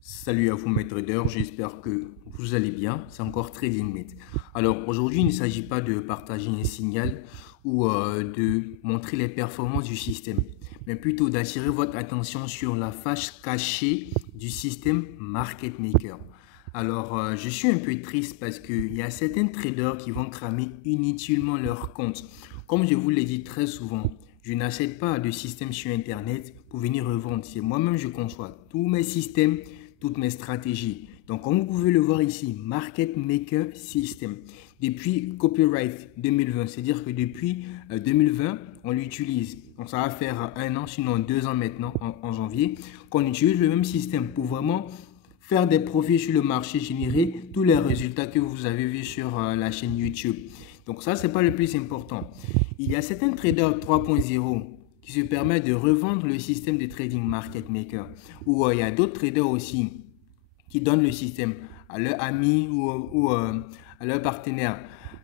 Salut à vous mes traders, j'espère que vous allez bien, c'est encore TradingMate. Alors aujourd'hui il ne s'agit pas de partager un signal ou de montrer les performances du système, mais plutôt d'attirer votre attention sur la face cachée du système Market Maker. Alors je suis un peu triste parce qu'il y a certains traders qui vont cramer inutilement leur compte. Comme je vous l'ai dit très souvent, je n'achète pas de système sur internet pour venir revendre. C'est moi-même je conçois tous mes systèmes, toutes mes stratégies. Donc, comme vous pouvez le voir ici, Market Maker System. Depuis Copyright 2020, c'est-à-dire que depuis 2020, on l'utilise. Donc, ça va faire 1 an, sinon 2 ans maintenant, en janvier, qu'on utilise le même système pour vraiment faire des profits sur le marché, générer tous les résultats que vous avez vus sur la chaîne YouTube. Donc, ça, ce n'est pas le plus important. Il y a certains traders 3.0 qui se permet de revendre le système de trading market maker. Ou il y a d'autres traders aussi qui donnent le système à leurs amis ou à leurs partenaires,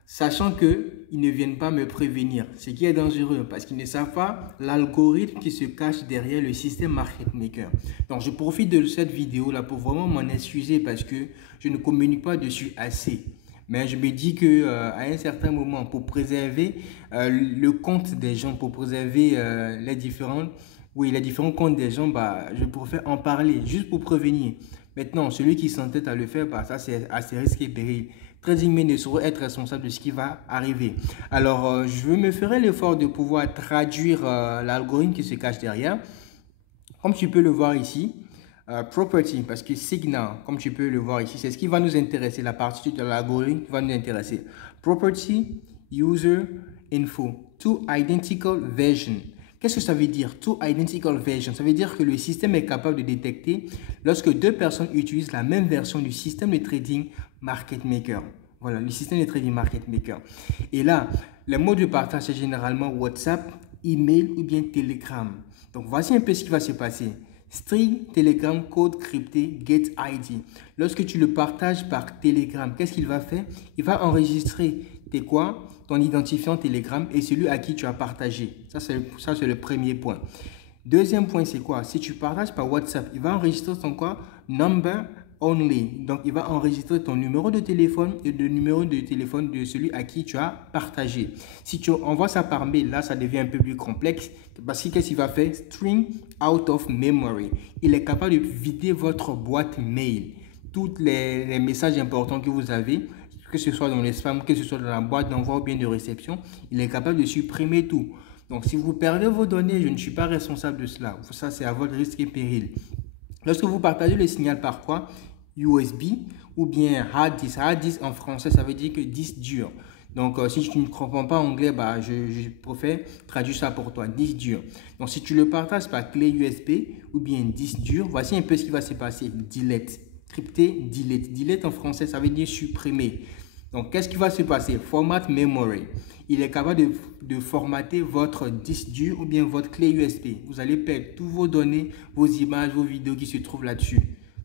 sachant qu'ils ne viennent pas me prévenir, ce qui est dangereux parce qu'ils ne savent pas l'algorithme qui se cache derrière le système market maker. Donc je profite de cette vidéo là pour vraiment m'en excuser parce que je ne communique pas dessus assez. Mais je me dis que à un certain moment, pour préserver le compte des gens, pour préserver les différents comptes des gens, je préfère en parler juste pour prévenir. Maintenant, celui qui s'entête à le faire, ça c'est assez risqué et péril. TradingMate ne saurait être responsable de ce qui va arriver. Alors, je me ferai l'effort de pouvoir traduire l'algorithme qui se cache derrière. Comme tu peux le voir ici, property, parce que signal, comme tu peux le voir ici, c'est ce qui va nous intéresser, la partie de l'algorithme qui va nous intéresser. Property, user, info, two identical version. Qu'est-ce que ça veut dire, two identical version? Ça veut dire que le système est capable de détecter lorsque deux personnes utilisent la même version du système de trading market maker. Voilà, le système de trading market maker. Et là, les modes de partage, c'est généralement WhatsApp, email ou bien Telegram. Donc, voici un peu ce qui va se passer. String, Telegram, code crypté, get ID. Lorsque tu le partages par Telegram, qu'est-ce qu'il va faire? Il va enregistrer ton identifiant Telegram et celui à qui tu as partagé. Ça, c'est le premier point. Deuxième point, c'est quoi? Si tu partages par WhatsApp, il va enregistrer ton number only. Donc, il va enregistrer ton numéro de téléphone et le numéro de téléphone de celui à qui tu as partagé. Si tu envoies ça par mail, là, ça devient un peu plus complexe. Parce que qu'est-ce qu'il va faire? String out of memory. Il est capable de vider votre boîte mail. Tous les messages importants que vous avez, que ce soit dans les spams, que ce soit dans la boîte d'envoi ou bien de réception, il est capable de supprimer tout. Donc, si vous perdez vos données, je ne suis pas responsable de cela. Ça, c'est à votre risque et péril. Lorsque vous partagez le signal par quoi? USB ou bien hard disk. Hard disk en français, ça veut dire que disque dur. Donc, si tu ne comprends pas anglais, je préfère traduire ça pour toi, disque dur. Donc, si tu le partages par clé USB ou bien disque dur, voici un peu ce qui va se passer. Delete. Crypté, delete. Delete en français, ça veut dire supprimer. Donc, qu'est-ce qui va se passer? Format memory. Il est capable de formater votre disque dur ou bien votre clé USB. Vous allez perdre toutes vos données, vos images, vos vidéos qui se trouvent là-dessus.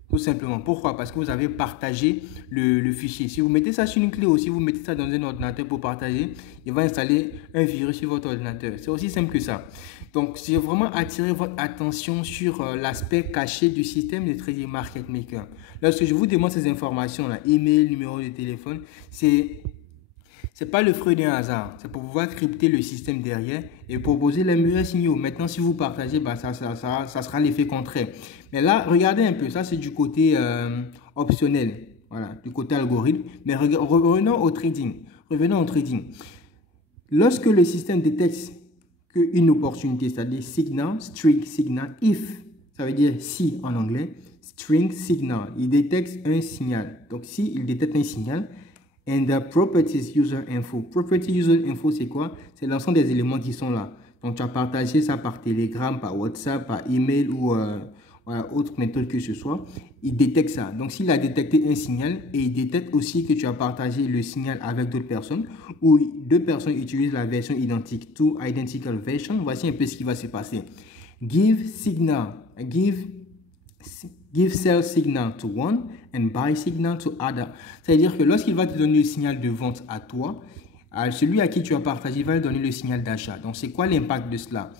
Tout simplement. Pourquoi? Parce que vous avez partagé le fichier. Si vous mettez ça sur une clé ou si vous mettez ça dans un ordinateur pour partager, il va installer un virus sur votre ordinateur. C'est aussi simple que ça. Donc, c'est vraiment attirer votre attention sur l'aspect caché du système de trading market maker. Lorsque je vous demande ces informations-là, email, numéro de téléphone, c'est pas le fruit d'un hasard. C'est pour pouvoir crypter le système derrière et proposer les meilleurs signaux. Maintenant, si vous partagez, ça sera l'effet contraire. Mais là, regardez un peu. Ça, c'est du côté optionnel. Voilà, du côté algorithme. Mais revenons au trading. Revenons au trading. Lorsque le système détecte une opportunité, c'est-à-dire signal, string signal, if, ça veut dire si en anglais, string signal, il détecte un signal. Donc, si il détecte un signal, and the properties user info. Property user info, c'est quoi? C'est l'ensemble des éléments qui sont là. Donc, tu as partagé ça par Telegram, par WhatsApp, par email ou autre méthode que ce soit. Il détecte ça. Donc, s'il a détecté un signal et il détecte aussi que tu as partagé le signal avec d'autres personnes ou deux personnes utilisent la version identique, two identical version, voici un peu ce qui va se passer. Give signal. Give sell signal to one and buy signal to other. C'est-à-dire que lorsqu'il va te donner le signal de vente à toi, à celui à qui tu as partagé, il va lui donner le signal d'achat. Donc, c'est quoi l'impact de cela?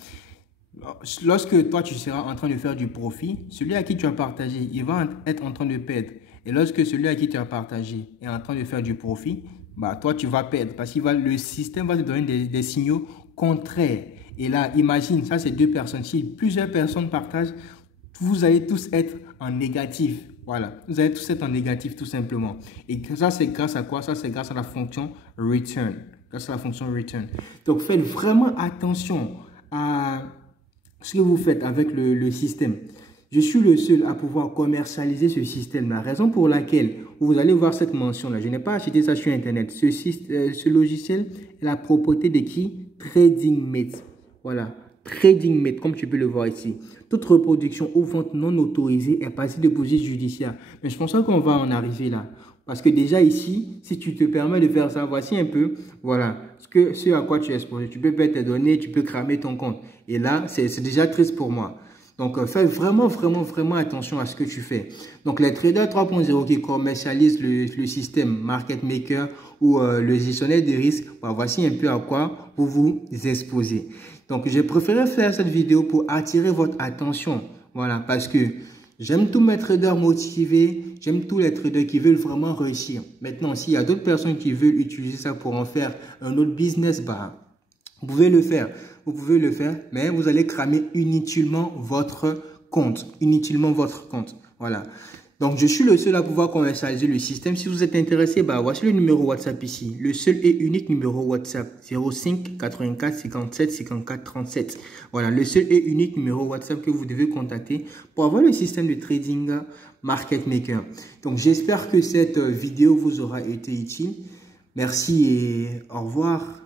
Lorsque toi, tu seras en train de faire du profit, celui à qui tu as partagé, il va être en train de perdre. Et lorsque celui à qui tu as partagé est en train de faire du profit, bah, toi, tu vas perdre parce que le système va te donner des signaux contraires. Et là, imagine, ça, c'est deux personnes. Si plusieurs personnes partagent, vous allez tous être en négatif. Voilà, vous allez tous être en négatif tout simplement. Et ça, c'est grâce à quoi? Ça, c'est grâce à la fonction return. Grâce à la fonction return. Donc, faites vraiment attention à ce que vous faites avec le système. Je suis le seul à pouvoir commercialiser ce système. La raison pour laquelle vous allez voir cette mention-là, je n'ai pas acheté ça sur Internet. Ce logiciel est la propriété de qui? TradingMate. Voilà, TradingMate, comme tu peux le voir ici. Toute reproduction ou vente non autorisée est passible de poursuite judiciaire. Mais je pense pas qu'on va en arriver là. Parce que déjà ici, si tu te permets de faire ça, voici un peu, voilà, ce à quoi tu es exposé. Tu peux perdre tes données, tu peux cramer ton compte. Et là, c'est déjà triste pour moi. Donc, fais vraiment attention à ce que tu fais. Donc, les traders 3.0 qui commercialisent le système Market Maker ou le gestionnaire de risque, bah, voici un peu à quoi vous vous exposez. Donc, j'ai préféré faire cette vidéo pour attirer votre attention. Voilà, parce que j'aime tous mes traders motivés, j'aime tous les traders qui veulent vraiment réussir. Maintenant, s'il y a d'autres personnes qui veulent utiliser ça pour en faire un autre business, bah, vous pouvez le faire. Vous pouvez le faire, mais vous allez cramer inutilement votre compte. Inutilement votre compte. Voilà. Donc, je suis le seul à pouvoir commercialiser le système. Si vous êtes intéressé, bah, voici le numéro WhatsApp ici. Le seul et unique numéro WhatsApp. 05 84 57 54 37. Voilà, le seul et unique numéro WhatsApp que vous devez contacter pour avoir le système de trading Market Maker. Donc, j'espère que cette vidéo vous aura été utile. Merci et au revoir.